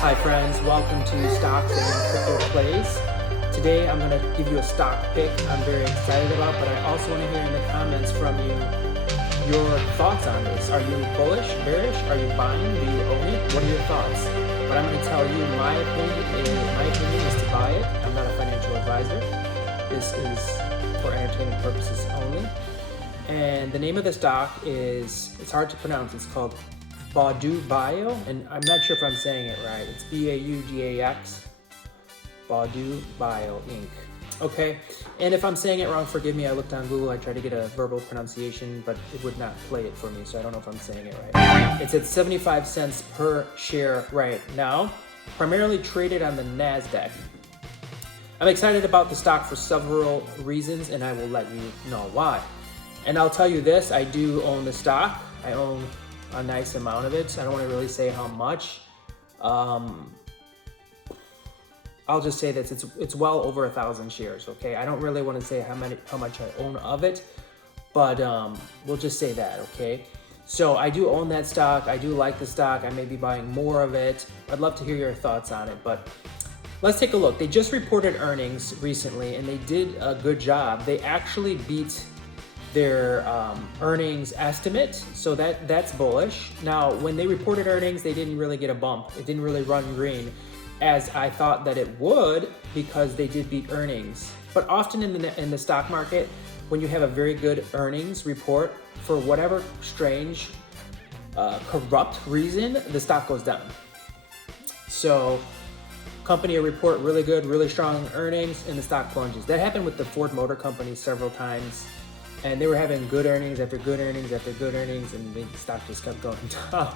Hi friends, welcome to Stocks and Crypto Plays. Today I'm going to give you a stock pick I'm very excited about, but I also want to hear in the comments from you your thoughts on this. Are you bullish, bearish? Are you buying? Do you own it? What are your thoughts? But I'm going to tell you my opinion is to buy it. I'm not a financial advisor. This is for entertainment purposes only. And the name of the stock is, it's hard to pronounce, it's called Baudax Bio, and I'm not sure if I'm saying it right. It's Baudax, Baudax Bio Inc. Okay, and if I'm saying it wrong, forgive me. I looked on Google, I tried to get a verbal pronunciation, but it would not play it for me, so I don't know if I'm saying it right. It's at 75 cents per share right now, primarily traded on the NASDAQ. I'm excited about the stock for several reasons, and I will let you know why. And I'll tell you this, I do own the stock. I own a nice amount of it. I don't want to really say how much. I'll just say that it's well over 1,000 shares. Okay, I don't really want to say how much I own of it, but we'll just say that. Okay, so I do own that stock. I do like the stock. I may be buying more of it. I'd love to hear your thoughts on it, but let's take a look. They just reported earnings recently, and they did a good job. They actually beat their earnings estimate, so that's bullish. Now, when they reported earnings, they didn't really get a bump. It didn't really run green, as I thought that it would, because they did beat earnings. But often in the stock market, when you have a very good earnings report, for whatever strange, corrupt reason, the stock goes down. So, company will report really good, really strong earnings, and the stock plunges. That happened with the Ford Motor Company several times. And they were having good earnings after good earnings after good earnings, and the stock just kept going down.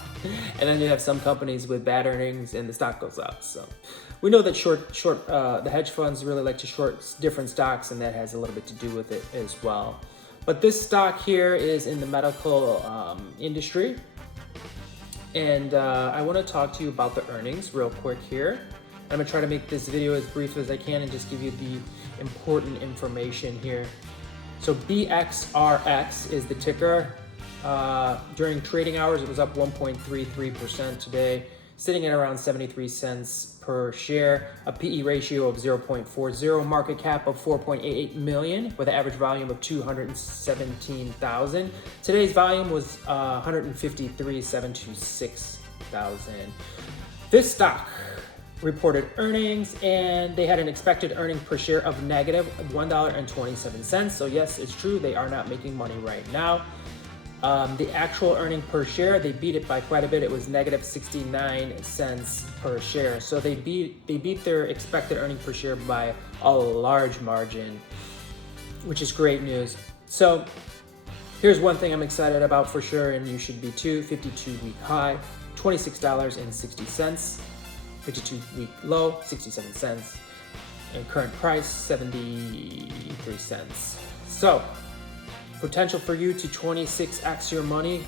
And then you have some companies with bad earnings, and the stock goes up. So we know that the hedge funds really like to short different stocks, and that has a little bit to do with it as well. But this stock here is in the medical industry, and I want to talk to you about the earnings real quick here. I'm gonna try to make this video as brief as I can and just give you the important information here. So Bxrx is the ticker. During trading hours, it was up 1.33% today, sitting at around 73 cents per share, a PE ratio of 0.40, market cap of 4.88 million with an average volume of 217,000. Today's volume was 153,726 thousand. This stock reported earnings, and they had an expected earning per share of negative $1.27. So yes, it's true, they are not making money right now. The actual earning per share, they beat it by quite a bit. It was negative 69 cents per share. So they beat their expected earning per share by a large margin, which is great news. So here's one thing I'm excited about for sure, and you should be too. 52-week high, $26.60. 52-week low, 67 cents, and current price, 73 cents. So, potential for you to 26x your money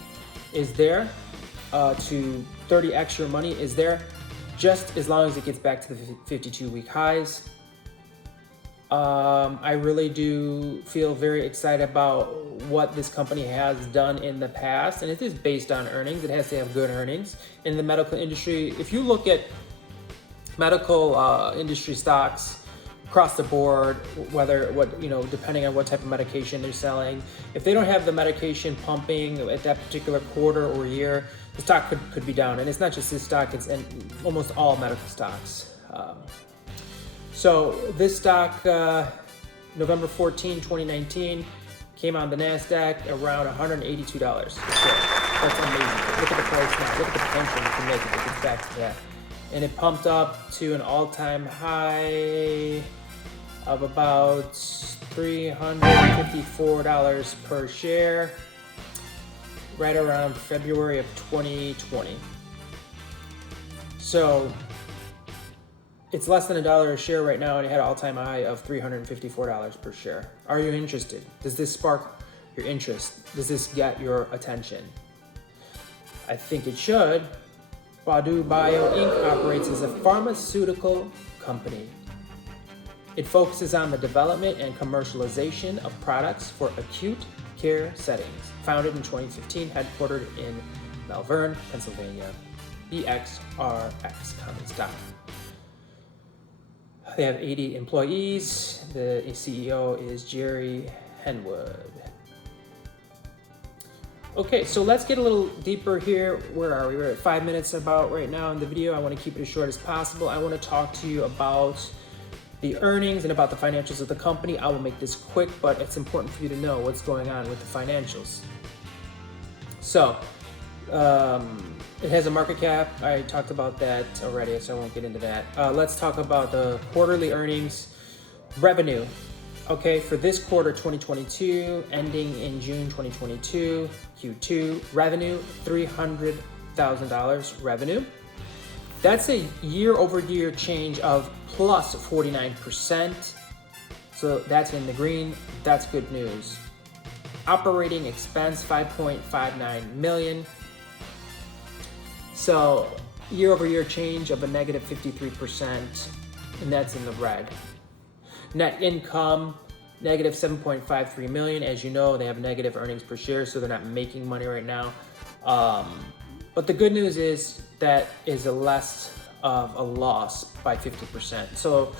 is there, to 30x your money is there, just as long as it gets back to the 52-week highs. I really do feel very excited about what this company has done in the past, and it is based on earnings. It has to have good earnings. In the medical industry, if you look at medical industry stocks across the board, depending on what type of medication they're selling, if they don't have the medication pumping at that particular quarter or year, the stock could be down. And it's not just this stock, it's in almost all medical stocks. So this stock, November 14, 2019, came on the NASDAQ around $182. So that's amazing. Look at the price now. Look at the potential you can make if it gets back to that. And it pumped up to an all-time high of about $354 per share right around February of 2020. So it's less than $1 a share right now, and it had an all-time high of $354 per share. Are you interested? Does this spark your interest? Does this get your attention? I think it should. Baudax Bio Inc. operates as a pharmaceutical company. It focuses on the development and commercialization of products for acute care settings. Founded in 2015, headquartered in Malvern, Pennsylvania. Bxrx common stock. They have 80 employees. The CEO is Jerry Henwood. Okay, so let's get a little deeper here. Where are we? We're at 5 minutes about right now in the video. I want to keep it as short as possible. I want to talk to you about the earnings and about the financials of the company. I will make this quick, but it's important for you to know what's going on with the financials. So, it has a market cap. I talked about that already, so I won't get into that. Let's talk about the quarterly earnings. Revenue. Okay, for this quarter 2022, ending in June 2022, Q2, revenue, $300,000 revenue. That's a year-over-year change of plus 49%. So that's in the green. That's good news. Operating expense, $5.59 million. So year-over-year change of a negative 53%, and that's in the red. Net income, negative 7.53 million. As you know, they have negative earnings per share, so they're not making money right now. But the good news is that is a less of a loss by 50%. So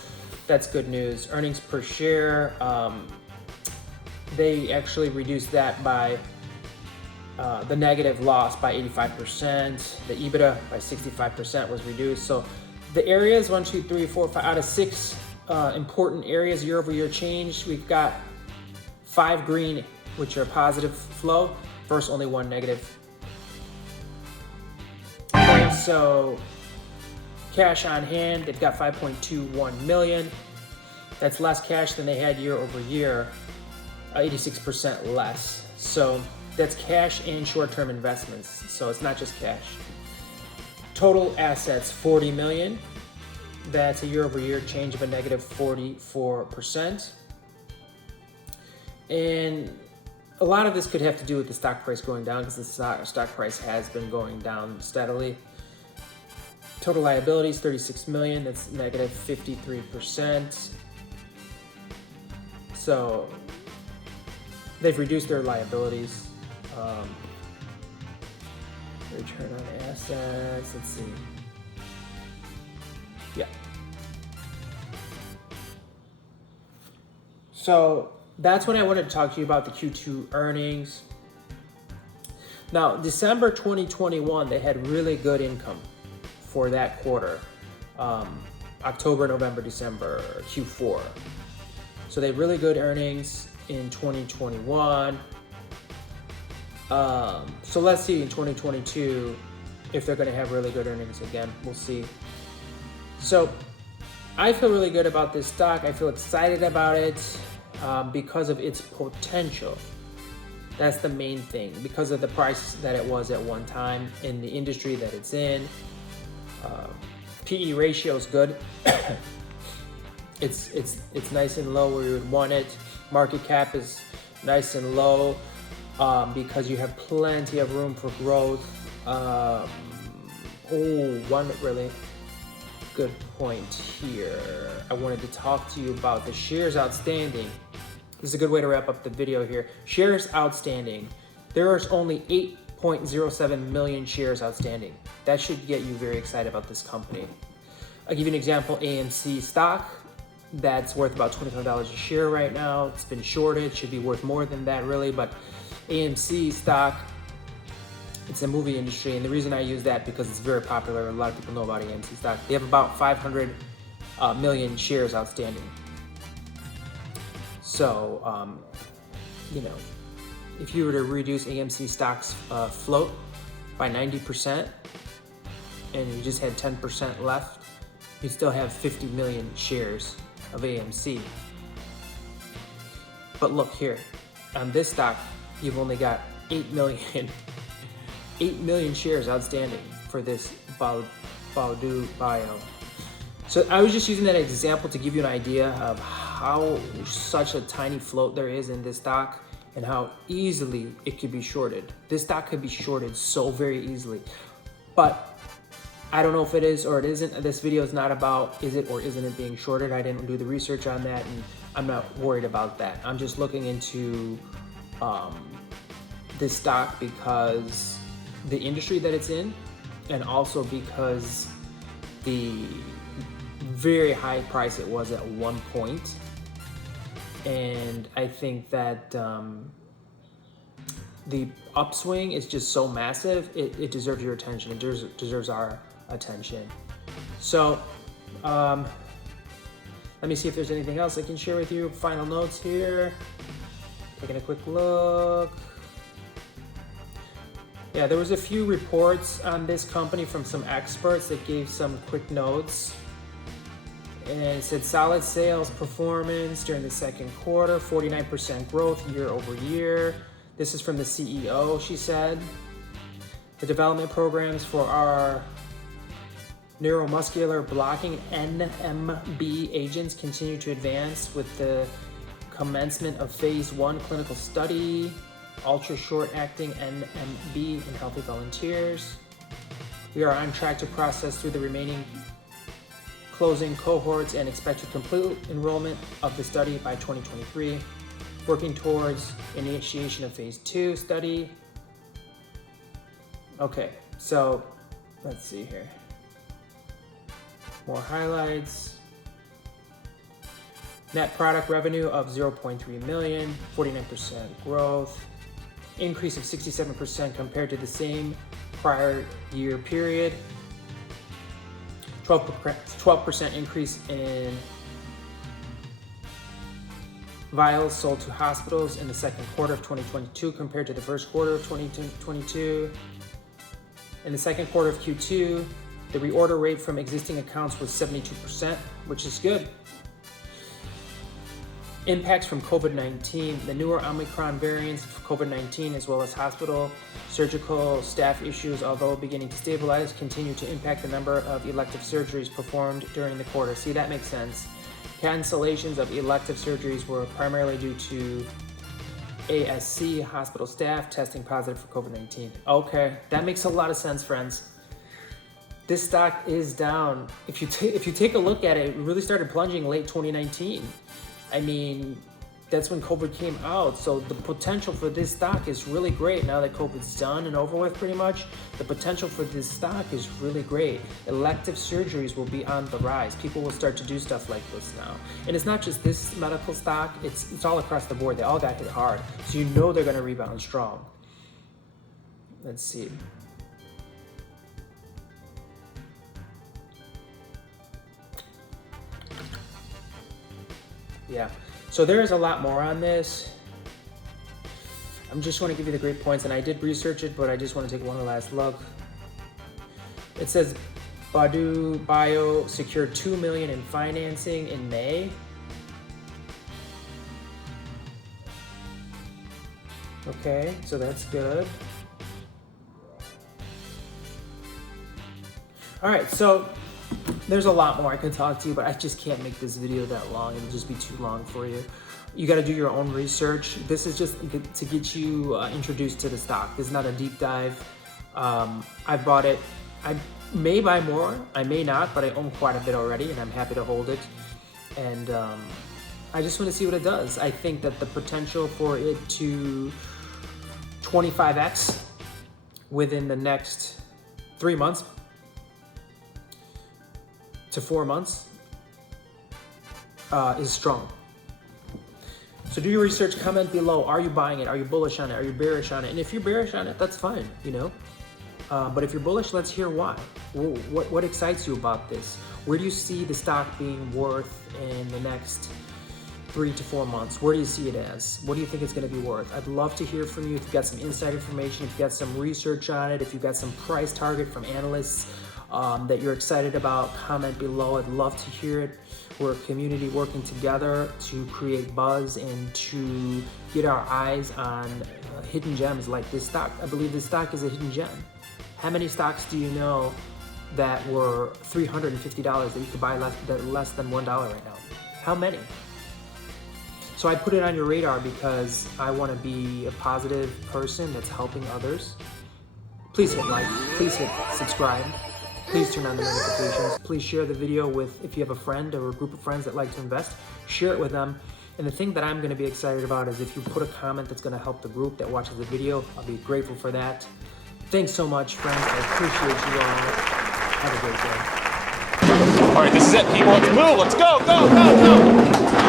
that's good news. Earnings per share, they actually reduced that by the negative loss by 85%. The EBITDA by 65% was reduced. So the areas 1, 2, 3, 4, 5 out of 6 important areas year-over-year change. We've got 5 green, which are positive flow, versus only 1 negative. Okay, so cash on hand, they've got 5.21 million. That's less cash than they had year-over-year, 86% less. So that's cash and short-term investments. So it's not just cash. Total assets, 40 million. That's a year-over-year change of a negative 44%. And a lot of this could have to do with the stock price going down, because the stock price has been going down steadily. Total liabilities, 36 million. That's negative 53%. So they've reduced their liabilities. Return on assets, let's see. Yeah. So that's what I wanted to talk to you about, the Q2 earnings. Now, December 2021, they had really good income for that quarter. October, November, December, Q4. So they had really good earnings in 2021. So let's see in 2022 if they're going to have really good earnings again. We'll see. So I feel really good about this stock. I feel excited about it because of its potential. That's the main thing, because of the price that it was at one time in the industry that it's in. PE ratio is good. It's nice and low where you would want it. Market cap is nice and low because you have plenty of room for growth. One really good point here. I wanted to talk to you about the shares outstanding. This is a good way to wrap up the video here. Shares outstanding. There is only 8.07 million shares outstanding. That should get you very excited about this company. I'll give you an example. AMC stock, that's worth about $25 a share right now. It's been shorted, should be worth more than that really, but AMC stock, it's a movie industry, and the reason I use that because it's very popular. A lot of people know about AMC stock. They have about 500 million shares outstanding. So, you know, if you were to reduce AMC stock's float by 90% and you just had 10% left, you'd still have 50 million shares of AMC. But look here, on this stock, you've only got 8 million shares outstanding for this Baudax Bio. So I was just using that example to give you an idea of how such a tiny float there is in this stock and how easily it could be shorted. This stock could be shorted so very easily. But I don't know if it is or it isn't. This video is not about is it or isn't it being shorted. I didn't do the research on that, and I'm not worried about that. I'm just looking into this stock because the industry that it's in and also because the very high price it was at one point. And I think that the upswing is just so massive, it deserves your attention. It deserves our attention. So let me see if there's anything else I can share with you. Final notes here. Taking a quick look. Yeah, there was a few reports on this company from some experts that gave some quick notes. And it said solid sales performance during the second quarter, 49% growth year over year. This is from the CEO, she said. The development programs for our neuromuscular blocking NMB agents continue to advance with the commencement of phase 1 clinical study, ultra short acting NMB in healthy volunteers. We are on track to process through the remaining closing cohorts and expect to complete enrollment of the study by 2023, working towards initiation of phase 2 study. Okay, so let's see here. More highlights. Net product revenue of 0.3 million, 49% growth, increase of 67% compared to the same prior year period, 12% increase in vials sold to hospitals in the second quarter of 2022 compared to the first quarter of 2022. In the second quarter of Q2, the reorder rate from existing accounts was 72%, which is good. Impacts from COVID-19, the newer Omicron variants of COVID-19, as well as hospital surgical staff issues, although beginning to stabilize, continue to impact the number of elective surgeries performed during the quarter. See, that makes sense. Cancellations of elective surgeries were primarily due to ASC, hospital staff, testing positive for COVID-19. Okay, that makes a lot of sense, friends. This stock is down. If you take a look at it, it really started plunging late 2019. I mean, that's when COVID came out. So the potential for this stock is really great now that COVID's done and over with pretty much. The potential for this stock is really great. Elective surgeries will be on the rise. People will start to do stuff like this now. And it's not just this medical stock, it's all across the board. They all got hit hard. So you know they're gonna rebound strong. Let's see. Yeah, so there is a lot more on this. I'm just want to give you the great points, and I did research it, but I just want to take one last look. It says Baudax Bio secured $2 million in financing in May. Okay, so that's good. All right, so there's a lot more I could talk to you, but I just can't make this video that long. It'll just be too long for you. You got to do your own research. This is just to get you introduced to the stock. This is not a deep dive. I bought it. I may buy more. I may not, but I own quite a bit already, and I'm happy to hold it. And I just want to see what it does. I think that the potential for it to 25x within the next 3 months to 4 months is strong. So do your research, comment below. Are you buying it? Are you bullish on it? Are you bearish on it? And if you're bearish on it, that's fine, you know. But if you're bullish, let's hear why. What excites you about this? Where do you see the stock being worth in the next 3 to 4 months? Where do you see it as? What do you think it's going to be worth? I'd love to hear from you. If you've got some inside information, if you've got some research on it, if you've got some price target from analysts that you're excited about, comment below. I'd love to hear it. We're a community working together to create buzz and to get our eyes on hidden gems like this stock. I believe this stock is a hidden gem. How many stocks do you know that were $350 that you could buy less than $1 right now? How many? So I put it on your radar because I want to be a positive person that's helping others. Please hit like, please hit subscribe. Please turn on the notifications. Please share the video with, if you have a friend or a group of friends that like to invest, share it with them. And the thing that I'm going to be excited about is if you put a comment that's going to help the group that watches the video. I'll be grateful for that. Thanks so much, friends. I appreciate you all. Have a great day. All right, this is it, people. Let's move. Let's go, go, go, go.